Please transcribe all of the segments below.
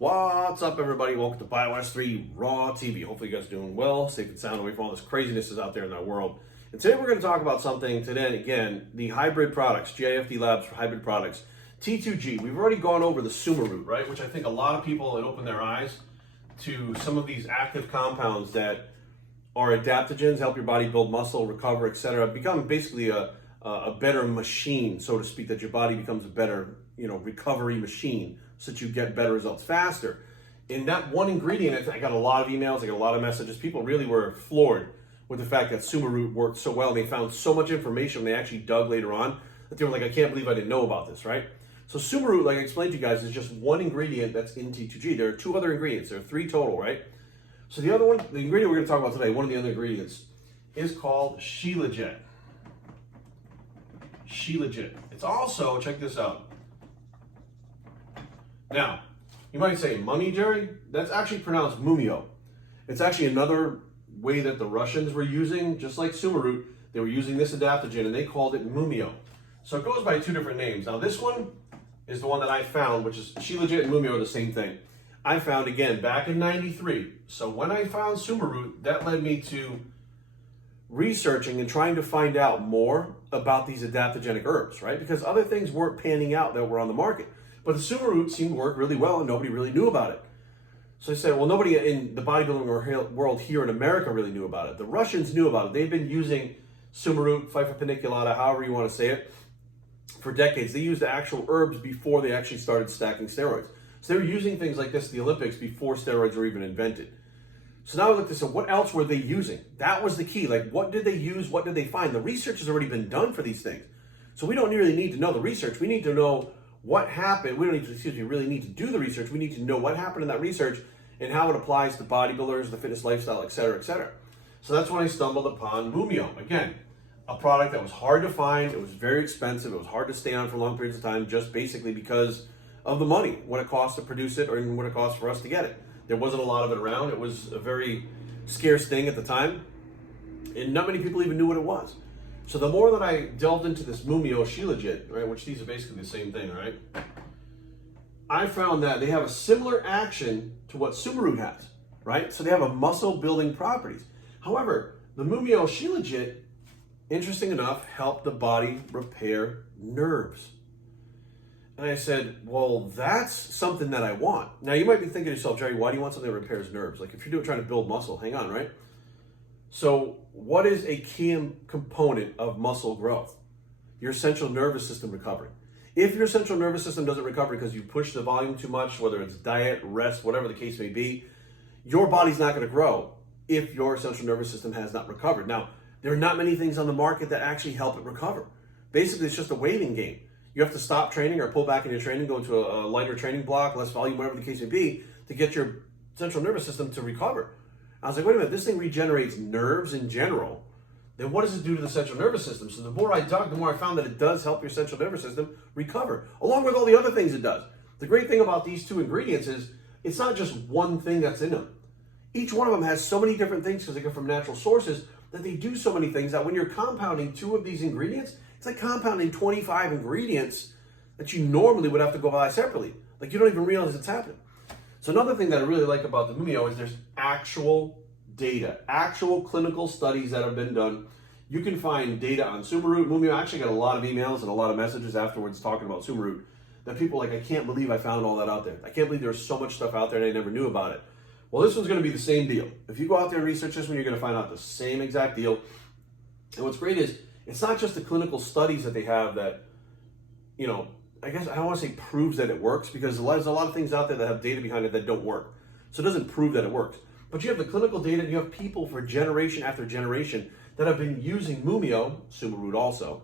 What's up, everybody? Welcome to BioS3 Raw TV. Hopefully you guys are doing well, safe and sound, away from all this craziness that's out there in our world. And today we're going to talk about something, again, the hybrid products, GIFD Labs for hybrid products, T2G. We've already gone over the SumaRoot, right? Which I think a lot of people had opened their eyes to some of these active compounds that are adaptogens, help your body build muscle, recover, etc. Become basically a better machine, so to speak, that your body becomes a better, recovery machine so that you get better results faster. In that one ingredient, I got a lot of emails, I got a lot of messages. People really were floored with the fact that SumaRoot worked so well. They found so much information when they actually dug later on that they were like, I can't believe I didn't know about this, right? So SumaRoot, like I explained to you guys, is just one ingredient that's in T2G. There are two other ingredients. There are three total, right? So the other one, the ingredient we're going to talk about today, one of the other ingredients, is called Shilajit. Shilajit. It's also, check this out. Now, you might say, money, Jerry? That's actually pronounced mumio. It's actually another way that the Russians were using, just like SumaRoot, they were using this adaptogen and they called it mumio. So it goes by two different names. Now this one is the one that I found, which is Shilajit and mumio are the same thing. I found, again, back in '93. So when I found SumaRoot, that led me to researching and trying to find out more about these adaptogenic herbs, right? Because other things weren't panning out that were on the market. But the SumaRoot seemed to work really well and nobody really knew about it. So I said, well, nobody in the bodybuilding world here in America really knew about it. The Russians knew about it. They've been using SumaRoot, Pfeiffer paniculata, however you want to say it, for decades. They used the actual herbs before they actually started stacking steroids. So they were using things like this at the Olympics before steroids were even invented. So now I looked and said, what else were they using? That was the key. Like, what did they use? What did they find? The research has already been done for these things. So we don't really need to know the research. We need to know what happened. We don't need to, really need to do the research. We need to know what happened in that research and how it applies to bodybuilders, the fitness lifestyle, et cetera, et cetera. So that's when I stumbled upon Mumio. Again, a product that was hard to find. It was very expensive. It was hard to stay on for long periods of time, just basically because of the money, what it costs to produce it, or what it costs for us to get it. There wasn't a lot of it around. It was a very scarce thing at the time, and not many people even knew what it was. So the more that I delved into this Mumio Shilajit, right, which these are basically the same thing, right, I found that they have a similar action to what SumaRoot has, right? So they have a muscle building properties. However, the Mumio Shilajit, interesting enough, helped the body repair nerves. And I said, well, that's something that I want. Now, you might be thinking to yourself, Jerry, why do you want something that repairs nerves? Like, if you're trying to build muscle, hang on, right? So what is a key component of muscle growth? Your central nervous system recovery. If your central nervous system doesn't recover because you push the volume too much, whether it's diet, rest, whatever the case may be, your body's not going to grow if your central nervous system has not recovered. Now, there are not many things on the market that actually help it recover. Basically, it's just a waiting game. You have to stop training or pull back in your training, go into a lighter training block, less volume, whatever the case may be, to get your central nervous system to recover. I was like, wait a minute, this thing regenerates nerves in general. Then what does it do to the central nervous system? So the more I dug, the more I found that it does help your central nervous system recover, along with all the other things it does. The great thing about these two ingredients is it's not just one thing that's in them. Each one of them has so many different things because they come from natural sources that they do so many things that when you're compounding two of these ingredients, it's like compounding 25 ingredients that you normally would have to go buy separately. Like, you don't even realize it's happening. So another thing that I really like about the Mumio is there's actual data, actual clinical studies that have been done. You can find data on SumaRoot, Mumio. I actually got a lot of emails and a lot of messages afterwards talking about SumaRoot that people are like, I can't believe I found all that out there. I can't believe there's so much stuff out there and I never knew about it. Well, this one's going to be the same deal. If you go out there and research this one, you're going to find out the same exact deal. And what's great is it's not just the clinical studies that they have that, I guess I don't want to say proves that it works, because there's a lot of things out there that have data behind it that don't work. So it doesn't prove that it works. But you have the clinical data, and you have people for generation after generation that have been using Mumio, SumaRoot also,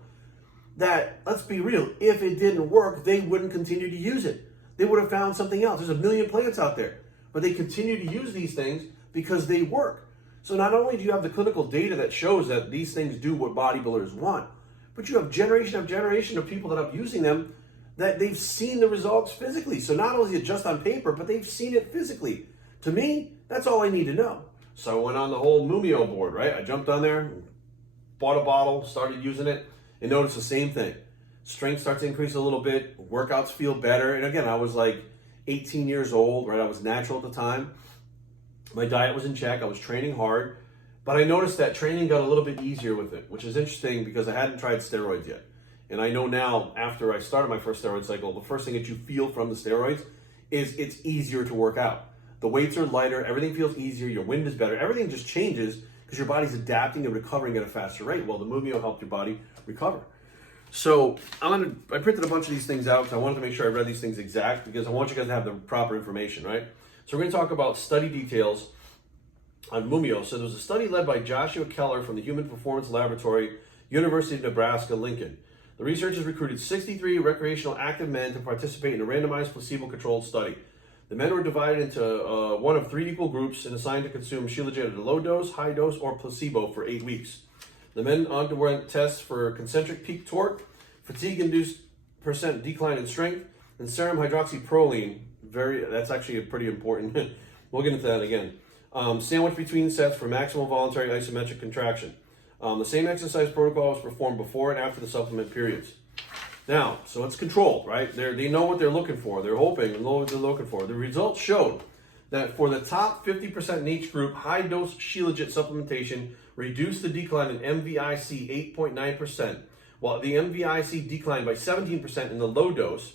that, let's be real, if it didn't work, they wouldn't continue to use it. They would have found something else. There's a million plants out there, but they continue to use these things because they work. So not only do you have the clinical data that shows that these things do what bodybuilders want, but you have generation after generation of people that are using them that they've seen the results physically. So not only is it just on paper, but they've seen it physically. To me, that's all I need to know. So I went on the whole Mumio board, right? I jumped on there, bought a bottle, started using it, and noticed the same thing. Strength starts to increase a little bit, workouts feel better. And again, I was like, 18 years old, right? I was natural at the time. My diet was in check. I was training hard, but I noticed that training got a little bit easier with it, which is interesting because I hadn't tried steroids yet. And I know now, after I started my first steroid cycle, the first thing that you feel from the steroids is it's easier to work out. The weights are lighter, everything feels easier, your wind is better, everything just changes because your body's adapting and recovering at a faster rate. Well, the Mumio helped your body recover. So I printed a bunch of these things out because I wanted to make sure I read these things exact because I want you guys to have the proper information, right? So we're going to talk about study details on Mumio. So there was a study led by Joshua Keller from the Human Performance Laboratory, University of Nebraska, Lincoln. The researchers recruited 63 recreational active men to participate in a randomized placebo-controlled study. The men were divided into one of 3 equal groups and assigned to consume Shilajit at a low dose, high dose, or placebo for 8 weeks. The men underwent tests for concentric peak torque, fatigue-induced % decline in strength, and serum hydroxyproline. That's actually a pretty important. We'll get into that again. Sandwiched between sets for maximal voluntary isometric contraction. The same exercise protocol was performed before and after the supplement periods. Now, so it's controlled, right? They know what they're looking for. They're hoping and know what they're looking for. The results showed that for the top 50% in each group, high-dose Shilajit supplementation reduced the decline in MVIC 8.9%, while the MVIC declined by 17% in the low dose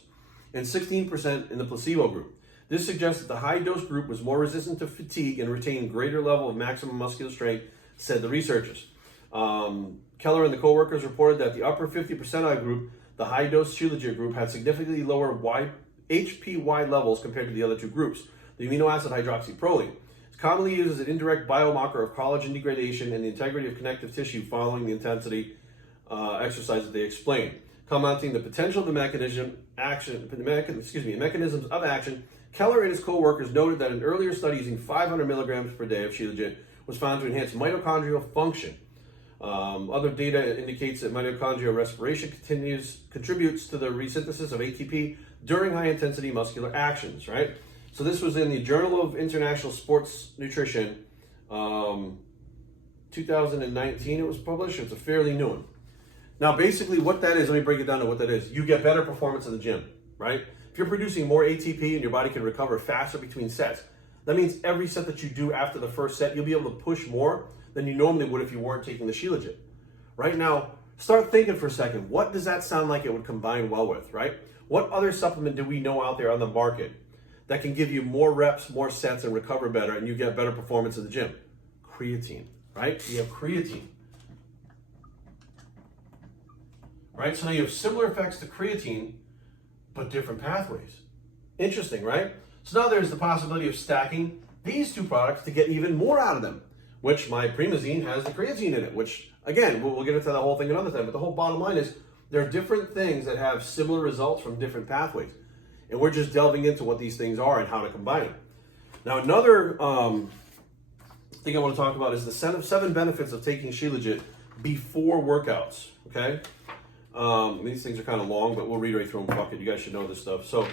and 16% in the placebo group. This suggests that the high-dose group was more resistant to fatigue and retained greater level of maximum muscular strength, said the researchers. Keller and the co-workers reported that the upper 50 percentile group, the high-dose Shilajit group, had significantly lower HPY levels compared to the other 2 groups. The amino acid hydroxyproline is commonly used as an indirect biomarker of collagen degradation and the integrity of connective tissue following the intensity exercise that they explained. Commenting the potential of the mechanisms of action, Keller and his co-workers noted that an earlier study using 500 milligrams per day of Shilajit was found to enhance mitochondrial function. Other data indicates that mitochondrial respiration contributes to the resynthesis of ATP during high-intensity muscular actions, right? So this was in the Journal of International Sports Nutrition, 2019 it was published. It's a fairly new one. Now, basically what that is, let me break it down to what that is. You get better performance in the gym, right? If you're producing more ATP and your body can recover faster between sets, that means every set that you do after the first set, you'll be able to push more than you normally would if you weren't taking the Shilajit. Right now, start thinking for a second. What does that sound like it would combine well with, right? What other supplement do we know out there on the market that can give you more reps, more sets, and recover better, and you get better performance in the gym? Creatine, right? You have creatine. Right? So now you have similar effects to creatine, but different pathways. Interesting, right? So now there's the possibility of stacking these 2 products to get even more out of them, which my Primazine has the creatine in it, which, again, we'll get into that whole thing another time, but the whole bottom line is there are different things that have similar results from different pathways, and we're just delving into what these things are and how to combine them. Now, another thing I want to talk about is the 7 benefits of taking Shilajit before workouts, okay? These things are kind of long, but we'll read right through them. Fuck it, you guys should know this stuff. So,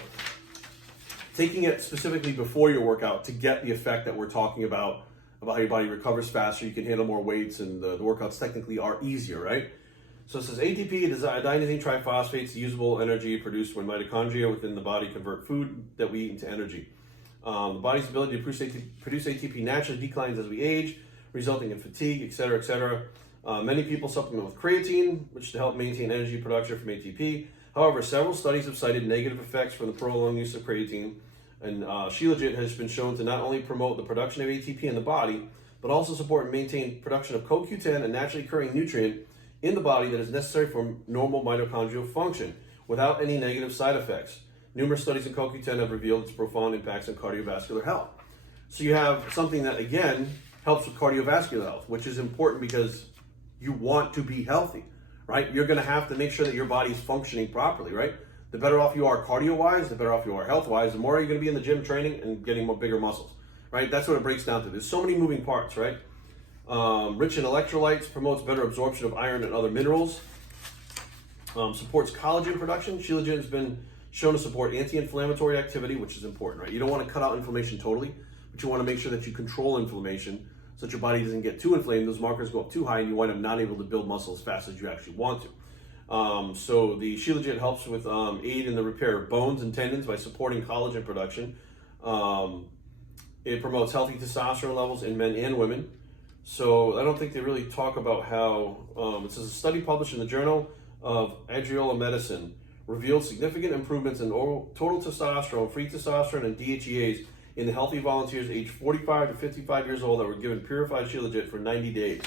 taking it specifically before your workout to get the effect that we're talking about how your body recovers faster, you can handle more weights, and the workouts technically are easier, right? So it says ATP is adenosine triphosphate, the usable energy produced when mitochondria within the body convert food that we eat into energy. The body's ability to produce ATP naturally declines as we age, resulting in fatigue, etc., etc. Many people supplement with creatine, which to help maintain energy production from ATP. However, several studies have cited negative effects from the prolonged use of creatine, and Shilajit has been shown to not only promote the production of ATP in the body, but also support and maintain production of CoQ10, a naturally occurring nutrient in the body that is necessary for normal mitochondrial function, without any negative side effects. Numerous studies in CoQ10 have revealed its profound impacts on cardiovascular health. So you have something that, again, helps with cardiovascular health, which is important because you want to be healthy, right? You're going to have to make sure that your body is functioning properly, right? The better off you are cardio-wise, the better off you are health-wise, the more you're going to be in the gym training and getting more bigger muscles, right? That's what it breaks down to. There's so many moving parts, right? Rich in electrolytes, promotes better absorption of iron and other minerals, supports collagen production. Shilajit has been shown to support anti-inflammatory activity, which is important, right? You don't want to cut out inflammation totally, but you want to make sure that you control inflammation so that your body doesn't get too inflamed. Those markers go up too high and you wind up not able to build muscle as fast as you actually want to. So the Shilajit helps with aid in the repair of bones and tendons by supporting collagen production. It promotes healthy testosterone levels in men and women. So I don't think they really talk about how, it says a study published in the Journal of Adrenal Medicine revealed significant improvements in total testosterone, free testosterone, and DHEAs in the healthy volunteers aged 45 to 55 years old that were given purified Shilajit for 90 days.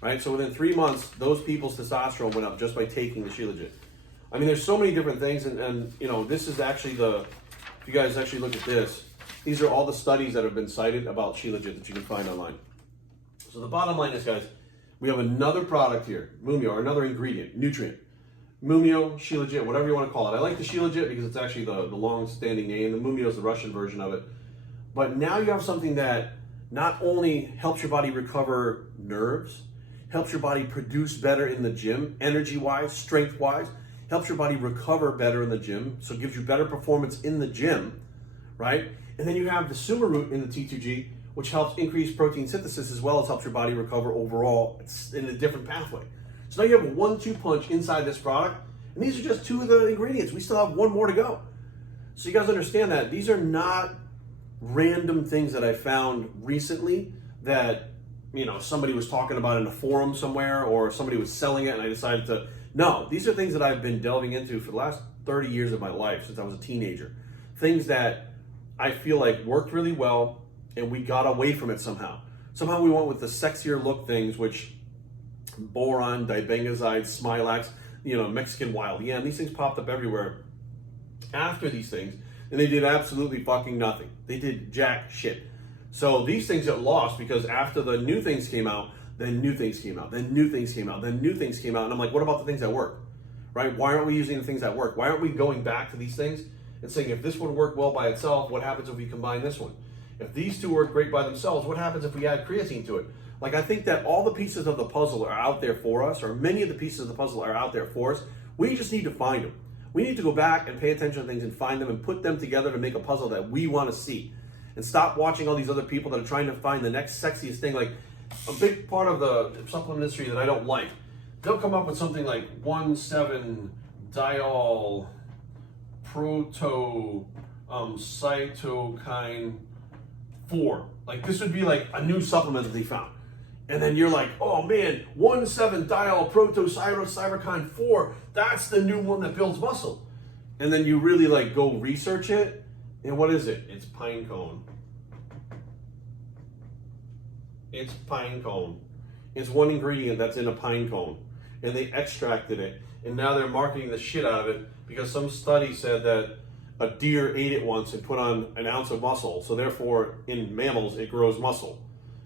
Right? So within 3 months, those people's testosterone went up just by taking the Shilajit. I mean, there's so many different things, and you know, this is actually if you guys actually look at this, these are all the studies that have been cited about Shilajit that you can find online. So the bottom line is, guys, we have another product here, Mumio, or another ingredient, nutrient. Mumio, Shilajit, whatever you want to call it. I like the Shilajit because it's actually the long-standing name. The Mumio is the Russian version of it. But now you have something that not only helps your body recover nerves, helps your body produce better in the gym, energy-wise, strength-wise, helps your body recover better in the gym, so it gives you better performance in the gym, right? And then you have the Suma root in the T2G, which helps increase protein synthesis as well as helps your body recover overall. It's in a different pathway. So now you have a 1-2 punch inside this product, and these are just 2 of the ingredients. We still have 1 more to go. So you guys understand that these are not random things that I found recently that, you know, somebody was talking about in a forum somewhere or somebody was selling it and I decided to. No, these are things that I've been delving into for the last 30 years of my life since I was a teenager. Things that I feel like worked really well and we got away from it somehow. Somehow we went with the sexier look things, which boron, dibengazide, Smilax, you know, Mexican wild yam, these things popped up everywhere after these things, and they did absolutely fucking nothing. They did jack shit. So these things get lost because after the new things came out, then new things came out, then new things came out, then new things came out, and I'm like, what about the things that work? Right? Why aren't we using the things that work? Why aren't we going back to these things and saying, if this one worked well by itself, what happens if we combine this one? If these 2 work great by themselves, what happens if we add creatine to it? Like, I think that all the pieces of the puzzle are out there for us, or many of the pieces of the puzzle are out there for us. We just need to find them. We need to go back and pay attention to things and find them and put them together to make a puzzle that we want to see. And stop watching all these other people that are trying to find the next sexiest thing. Like, a big part of the supplement industry that I don't like, they'll come up with something like 1,7-diol proto cytokine 4. Like, this would be like a new supplement that they found. And then you're like, oh man, 1,7-diol proto-cytokine 4, that's the new one that builds muscle. And then you really like go research it, and what is it? It's pine cone. It's pine cone. It's one ingredient that's in a pine cone. And they extracted it, and now they're marketing the shit out of it because some study said that a deer ate it once and put on an ounce of muscle, so therefore in mammals it grows muscle.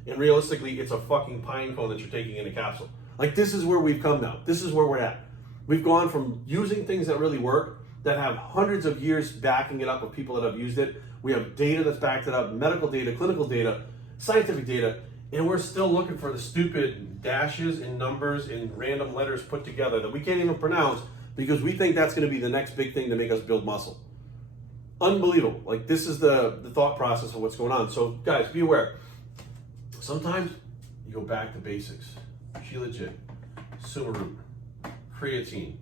And realistically, it's a fucking pine cone that you're taking in a capsule. Like, this is where we've come now. This is where we're at. We've gone from using things that really work, that have hundreds of years backing it up of people that have used it. We have data that's backed it up, medical data, clinical data, scientific data, and we're still looking for the stupid dashes and numbers and random letters put together that we can't even pronounce because we think that's going to be the next big thing to make us build muscle. Unbelievable. Like, this is the thought process of what's going on. So guys, be aware. Sometimes you go back to basics. Shilajit, Suma root, creatine.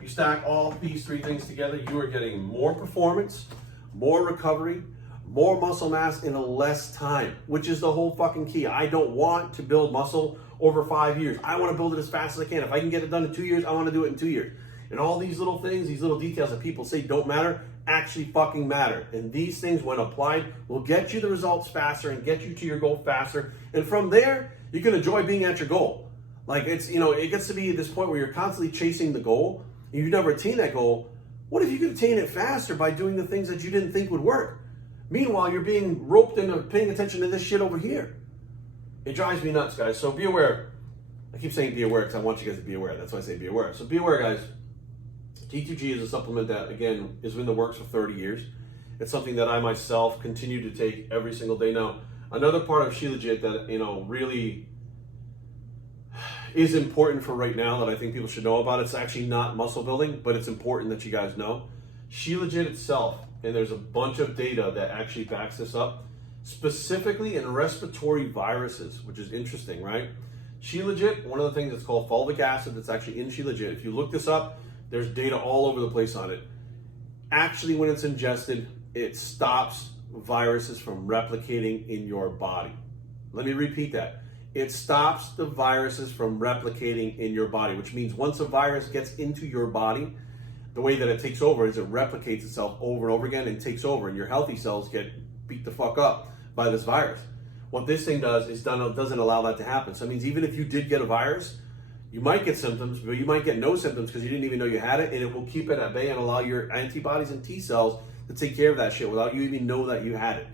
You stack all these 3 things together, you are getting more performance, more recovery, more muscle mass in a less time, which is the whole fucking key. I don't want to build muscle over 5 years. I want to build it as fast as I can. If I can get it done in 2 years, I want to do it in 2 years. And all these little things, these little details that people say don't matter, actually fucking matter. And these things, when applied, will get you the results faster and get you to your goal faster. And from there, you can enjoy being at your goal. Like, it's, you know, it gets to be at this point where you're constantly chasing the goal and you never attain that goal. What if you could attain it faster by doing the things that you didn't think would work? Meanwhile, you're being roped into paying attention to this shit over here. It drives me nuts, guys. So be aware. I keep saying be aware because I want you guys to be aware. That's why I say be aware. So be aware, guys. T2G is a supplement that, again, has been in the works for 30 years. It's something that I myself continue to take every single day. Now, another part of Shilajit that, you know, really is important for right now that I think people should know about. It's actually not muscle building, but it's important that you guys know. Shilajit itself, and there's a bunch of data that actually backs this up, specifically in respiratory viruses, which is interesting, right? Shilajit, one of the things that's called fulvic acid that's actually in Shilajit. If you look this up, there's data all over the place on it. Actually, when it's ingested, it stops viruses from replicating in your body. Let me repeat that. It stops the viruses from replicating in your body, which means once a virus gets into your body, the way that it takes over is it replicates itself over and over again and takes over, and your healthy cells get beat the fuck up by this virus. What this thing does is doesn't allow that to happen. So it means even if you did get a virus, you might get symptoms, but you might get no symptoms because you didn't even know you had it, and it will keep it at bay and allow your antibodies and T cells to take care of that shit without you even know that you had it.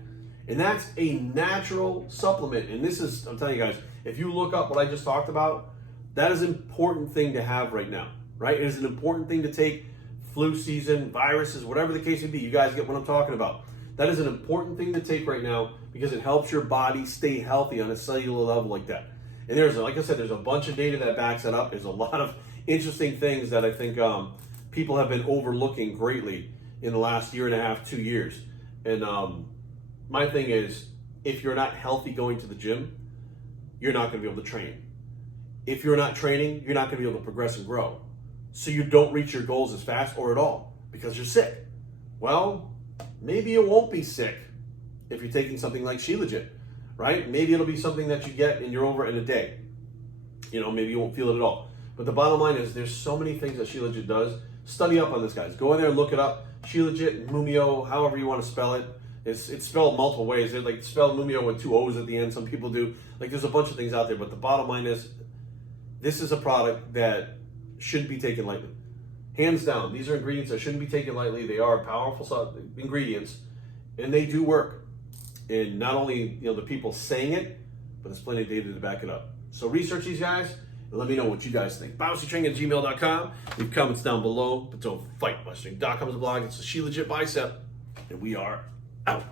And that's a natural supplement. And this is, I'm telling you guys, if you look up what I just talked about, that is an important thing to have right now, right? It is an important thing to take. Flu season, viruses, whatever the case may be, you guys get what I'm talking about. That is an important thing to take right now because it helps your body stay healthy on a cellular level like that. And there's, like I said, there's a bunch of data that backs that up. There's a lot of interesting things that I think people have been overlooking greatly in the last year and a half, 2 years. And my thing is, if you're not healthy going to the gym, you're not going to be able to train. If you're not training, you're not going to be able to progress and grow. So you don't reach your goals as fast or at all because you're sick. Well, maybe you won't be sick if you're taking something like Shilajit, right? Maybe it'll be something that you get and you're over in a day. You know, maybe you won't feel it at all. But the bottom line is there's so many things that Shilajit does. Study up on this, guys. Go in there and look it up. Shilajit, Mumio, however you want to spell it. It's spelled multiple ways. They like spell Mumio with 2 O's at the end. Some people do. Like there's a bunch of things out there. But the bottom line is this is a product that shouldn't be taken lightly. Hands down, these are ingredients that shouldn't be taken lightly. They are powerful ingredients, and they do work. And not only the people saying it, but there's plenty of data to back it up. So research these guys, and let me know what you guys think. BioStrength@gmail.com. Leave comments down below, but don't fight. BioStrength.com is a blog. It's a Shilajit bicep, and we are out.